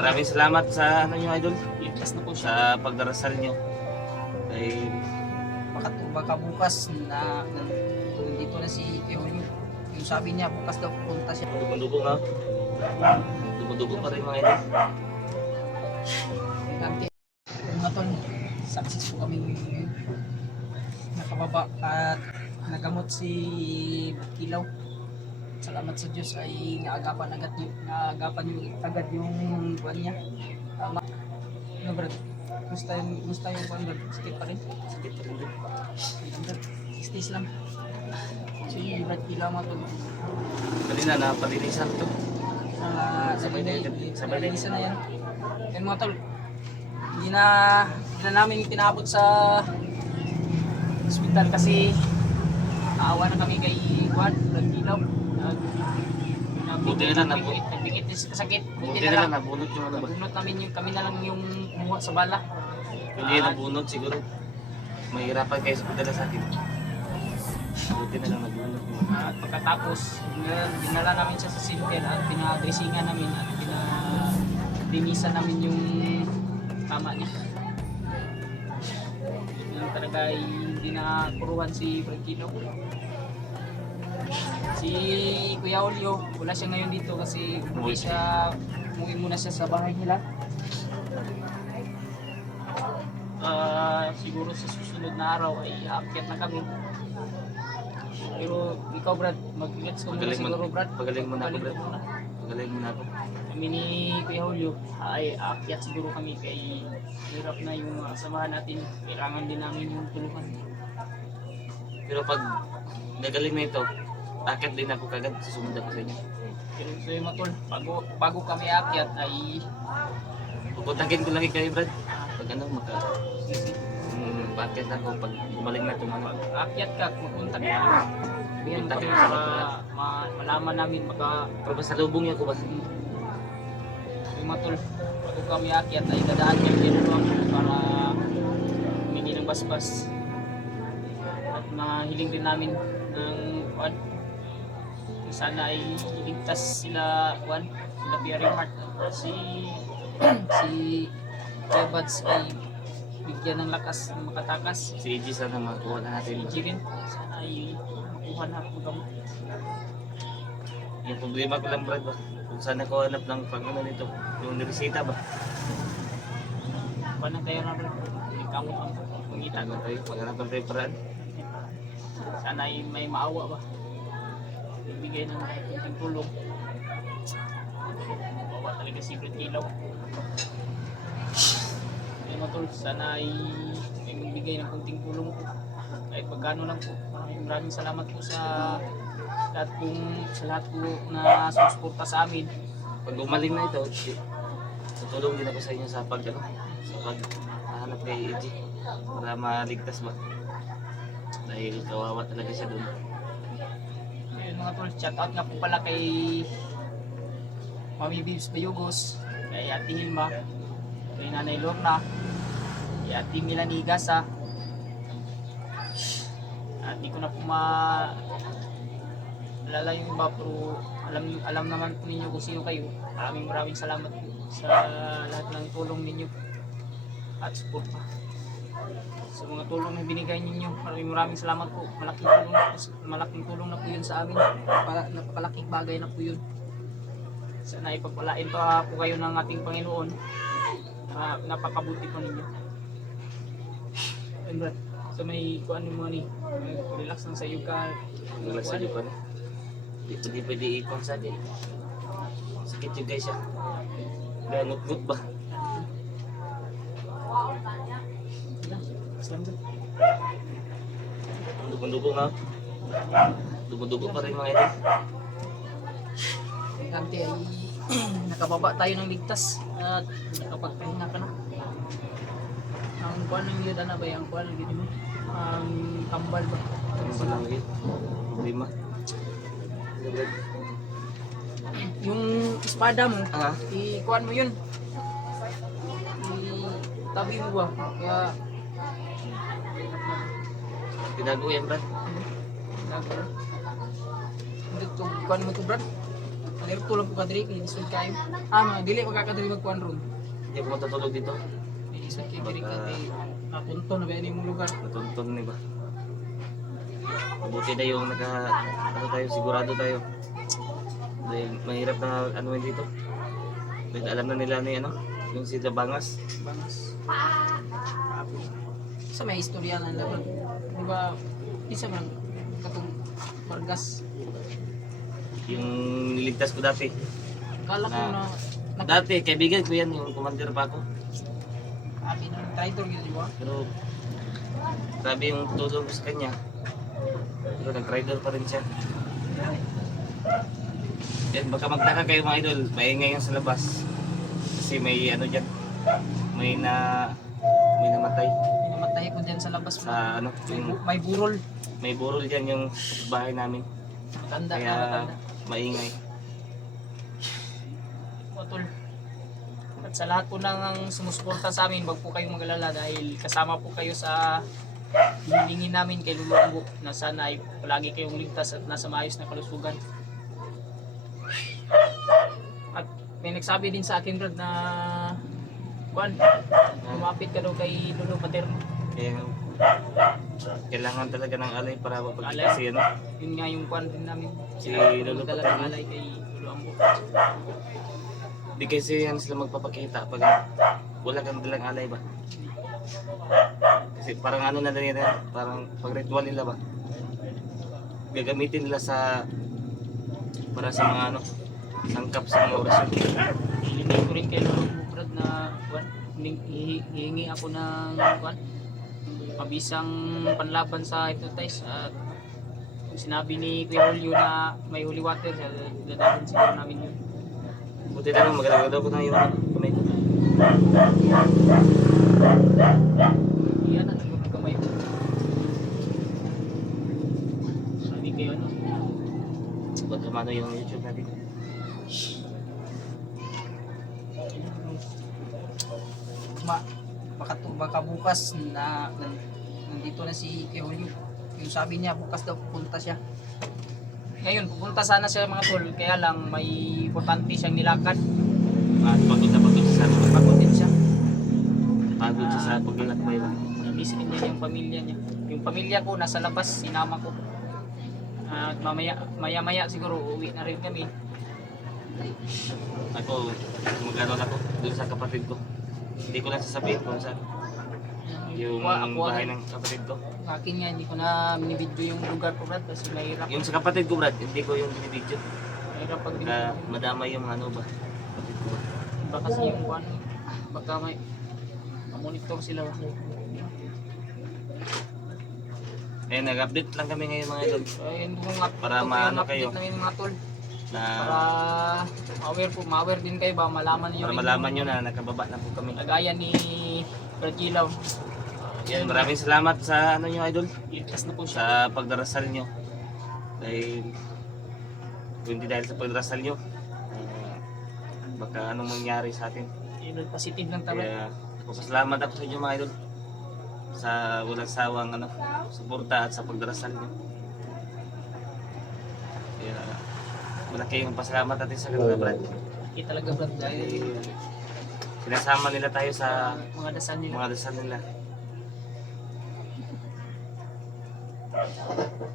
maraming salamat sa ano nyo idol. Ligtas na po siya. Sa pagdarasal nyo. Ay, Baka bukas na nandito na si Keonyo. Yung sabi niya bukas daw punta siya. dugo-dugo nga. Dugo-dugo pa rin mga idol. Mga tol, success po kami nakababa at nagamot si Kilaw. Salamat sa Diyos ay naagapan agad yung buwan niya. Tama. Ano brad? Musta yung buwan brad? Sakit pa rin? Sakit pa rin din. Stays lang. Si Brad Kilaw mga tol. Kanina na palinisan to. Sabay Sabay na. na yan. Yan mga tol. Hindi na namin pinabot sa hospital kasi naawa na kami kay Juan, Brad Kilaw. Buti na lang Nagdikit sa sakit. Buti na lang nabunot yung ano ba? Nabunot namin yung kami na lang yung kumuha sa bala. Hindi nabunot siguro. Mahirapan kayo sa pagdala sa akin. Buti na lang nabunot yung At pagkatapos, dinala namin siya sa silver at pinadressingan namin at pinadinisan namin yung tama niya. Yung talaga ay hindi na kuruhan si Brad Kilaw. Si Kuya Olio, wala siya ngayon dito kasi umuwi muna siya sa bahay nila. Siguro sa susunod na araw ay aakyat na kami. Pero ikaw Brad, mag-gets ko muna siguro Brad. Pagaling mo na ako, Brad. muna. Pagaling mo na ako. Kami ni Kuya Julio ay aakyat siguro kami kay hirap na yung samahan natin. Kailangan din namin yung tulungan. Pero pag nagaling na ito, akit din ako kagad, susunod ako sa inyo. Pero so yung matol, bago kami aakyat ay Pupuntakin ko lagi kayo, Brad. Pag ano, bakit ako pag gumaling na itong ano. aakyat ka, pupunta ka. Sabihan mo kami para malaman namin Pero basta lubong niyo ako ba? yung matol, bago kami aakyat ay dadaan niya yung para hindi ng basbas. At mahiling din namin ng Juan. Sana ay iligtas sila Juan, sila Pierre Mart, si Evads ay bigyan ng lakas ng makatakas. Si EG sana makuha na Si natin. EG rin, sana ay makuha na ang gamot. Yung problema ko lang, Brad, ba? Kung saan ako hanap ng pag-ano nito, yung niresita ba? Paano tayo na rin? Kamot ang pangita. Ano tayo, maghanap ng tayo paraan. Sana ay may maawa ba? Ibigay ng kunting tulong. Bawa talaga si Brad Kilaw. Ayun mga tol, sana ay may magbigay ng kunting tulong po. Kahit pagkano lang po. Maraming salamat po sa lahat po na susuporta sa amin. Pag gumaling na ito, tutulong din ako sa inyo sa pag, ano, sa paghahanap kay EG para maligtas ba? Dahil kawawa talaga siya doon. Ayun mga tol, shoutout nga po pala kay Mami Bibs Bayugos, kay Ate Hilma, kay Nanay Lorna, kay Ate Melanie Gasa. At di ko na po alala yung iba, pero alam naman po ninyo kung sino kayo. Maraming salamat po sa lahat ng tulong ninyo at support pa. Sa mga tulong na binigay ninyo, maraming salamat po. Malaking tulong na po yun sa amin. Napakalaking bagay na po yun. Sana ipagpalain pa po kayo ng ating Panginoon. Napakabuti po ninyo. And Brad, so may kuan mo ni, relax lang sa iyo ka. Wala sa iyo pa. Hindi pwede ikon sa atin. Sakit yung guys siya. Kaya ngut-ngut ba? Dugo-dugo nga. Dugo-dugo pa rin mga ito. Ante ay nakababa tayo ng ligtas at nakapagpahinga ka na. Ang kuan ng yun na ba yung kuan gito mo? Ang tambal ba? Ano ba lang yun? Lima. Yung espada mo, Ah, i-kuan mo yun. Tabi mo ba? Kaya tinago yan, Brad. Hindi to kuan mo to Brad. Alerto lang po kadiri kay isod kayo. Mga dili magkakadiri magkuan ron. Hindi ako matutulog dito. May isod kay diri ka kay napunto na ba ini mong lugar. Natuntun ni ba? Mabuti na yung ano tayo, sigurado tayo. Dahil mahirap na ano yun dito. Dahil alam na nila ni ano, yung si Bangas. Bangas. Sa may istorya na laban. Di ba, isa man katong Vargas. Yung niligtas ko dati. Kala ko na Dati, kaibigan ko yan, yung commander pa ako. abi ng traitor yun, di ba? Pero grabe yung tulong ko sa kanya. Pero nag-rider pa rin siya. Yan, baka magtaka kayo mga idol, maingay yan sa labas. Kasi may ano dyan, may namatay May namatay ko dyan sa labas. sa ano, yung, May burol. may burol dyan yung bahay namin. Matanda Kaya na matanda. maingay. Tol. At sa lahat po nang sumusuporta sa amin, wag po kayong mag-alala dahil kasama po kayo sa hilingin namin kay Lulunggo na sana ay palagi kayong ligtas at nasa maayos na kalusugan. At may nagsabi din sa akin, Brad, na Juan, lumapit ka daw kay Lolo Paterno. Kaya kailangan talaga ng alay para Alay. mapagligtas si ano. Yun nga yung Juan din namin. Si Lolo Dala ng Paterno. alay kay Lolo Ambo. Di kasi yan sila magpapakita pag wala kang dalang alay ba. Kasi parang ano na nila, parang pag ritual nila ba. Gagamitin nila para sa mga ano, sangkap sa mga orasyon. Hilingi ko rin kay Lolo Ambo, Brad, na Juan, hihingi ako ng Juan, mabisang panlaban sa ito guys. At kung sinabi ni Kuya Julio na may holy water, dadalhin siguro namin yun. Buti na lang, magalaw ko na yung kamay ko. Iyan ang siguro ng kamay ko. Sabi kayo ano, Ba't kumano yung YouTube natin? baka bukas nandito na si Kuya Julio. Yung sabi niya bukas daw pupunta siya. Ngayon pupunta sana siya mga tol, kaya lang may importante siyang nilakad. At pagod na pagod siya sa Pagod din siya. pagod siya sa paglalakbay ba. Nabisikin niya yung pamilya niya. Yung pamilya ko nasa labas, sinama ko. At maya siguro uuwi na rin kami. Ako, mag-ano ako doon sa kapatid ko. Hindi ko na sasabihin kung saan. Yung bahay ng kapatid ko. Akin nga, hindi ko na minibidyo yung lugar ko, Brad, kasi mahirap. Yung sa kapatid ko, Brad, hindi ko yung binibidyo. Mahirap pag Baka binibidyo. madama yung ano ba. Kapatid ko ba. Iba kasi yung kuwan, baka may monitor sila. Eh, nag-update lang kami ngayon mga idol. Ayun kung nga, Para ito maano yung update kayo. namin mga tol. Na Para ma-aware din kayo ba, malaman niyo para malaman nyo na nakababa na po kami. Lagayan ni Brad Gilaw. Yan, maraming salamat sa ano nyo idol. Iligtas na po siya. Sa pagdarasal nyo. Dahil kung hindi dahil sa pagdarasal nyo, baka anong mangyari sa atin. Yun, positive lang tayo. Kaya pasalamat ako sa inyo mga idol sa walang sawang ano, suporta at sa pagdarasal nyo. Kaya malaki yung pasalamat natin sa kanila, Brad. Hindi talaga, Brad, dahil Dahil sinasama nila tayo sa mga dasal nila. mga dasal nila.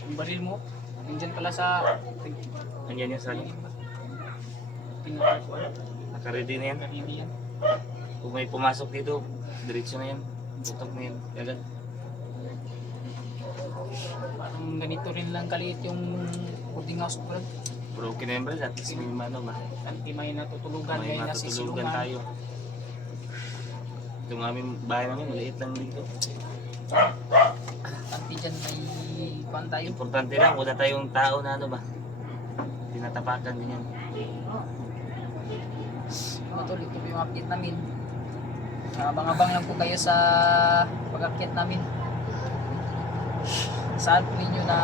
Yung baril mo, nandyan pala sa Nandiyan yan sa inyo. pinakakuan. Nakaready na yan. Kanina yan. Kung may pumasok dito, diretso na yan. Tutok na yan. Agad. Parang ganito rin lang kaliit yung boarding house, Brad. Pero okay na yan, Brad. At least may ano ba. Kanti may natutulugan, May may matutulugan nasisilungan. tayo. Itong aming bahay namin, maliit lang dito. Kanti dyan may kuan tayo. Importante lang, wala tayong tao na ano ba. Tinatapakan ganyan. Matol, ito yung update namin. Abang-abang lang po kayo sa pag-akyat namin. Saan po ninyo na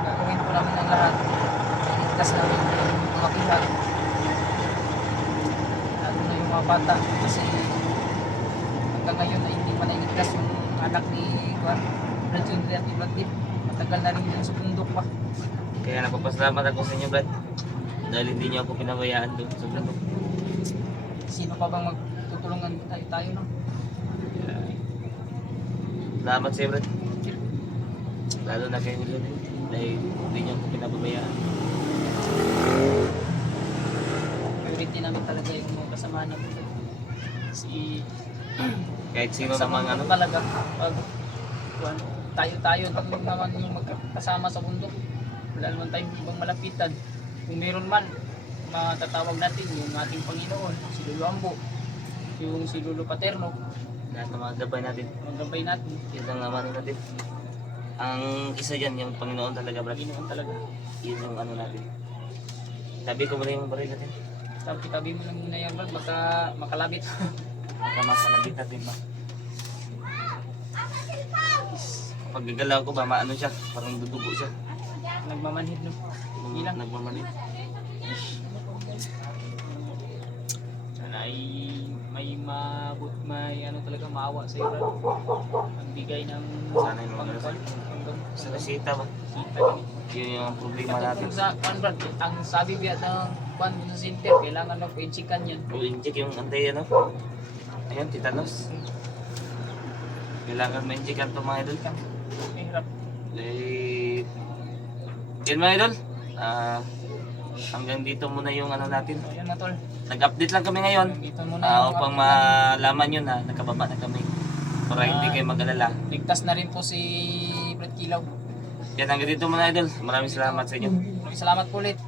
gagawin po namin ang lahat. Iligtas namin yung mga pihat. Lalo na yung mga bata kasi hanggang ngayon ay hindi pa nailigtas yung anak ni Brad Junior at ni Brad Pitt. Matagal na rin yun sa bundok pa. Kaya napapasalamat ako sa inyo, Brad. Dahil hindi niyo ako pinabayaan doon sa Brad. Sino pa bang magtutulungan tayo no? Salamat sa'yo, Brad. Lalo na kayo nila din. Dahil hindi niyo ako pinabayaan. Priority namin talaga yung mga kasamahan namin. Si Kahit sino namang ano. talaga pag tayo lang naman yung magkasama sa bundok. Wala naman tayong ibang malapitan. Kung meron man, matatawag natin yung ating Panginoon, si Lolo Ambo, yung si Lolo Paterno, Lahat ng mga gabay natin. magabay natin. Yun lang naman natin. Ang isa dyan, yung Panginoon talaga, Brad. Panginoon talaga. Yun yung ano natin. Tabi ko muna yung baril natin. Tabi mo lang muna yan, Brad, baka makalabit. Baka makalabit natin ba. Pag gagalaw ko ba, maano siya, parang dudugo siya. Nagmamanhid no. Ilang? Nagmamalit. Sana ay may ano talaga maawa sa iyo, Brad. Ang bigay ng Sana yung mga pangkal. Sa kasita ba? Kita ganit. Yun yung problema Kung natin. sa Brad, ang sabi biya ng kwan mo sa center, kailangan na po-inchikan yan. O inject yung antay ano. Ayun, titanos. Kailangan ma-injectan ito mga idol. Hirap. Eh, yun mga idol. Hanggang dito muna yung ano natin. So, yan na tol. Nag-update lang kami ngayon. Dito muna yung Upang malaman nyo na nakababa na kami. Para hindi kayo mag-alala. ligtas na rin po si Brad Kilaw. Yan, hanggang dito muna idol. Maraming salamat sa inyo. Maraming salamat po ulit.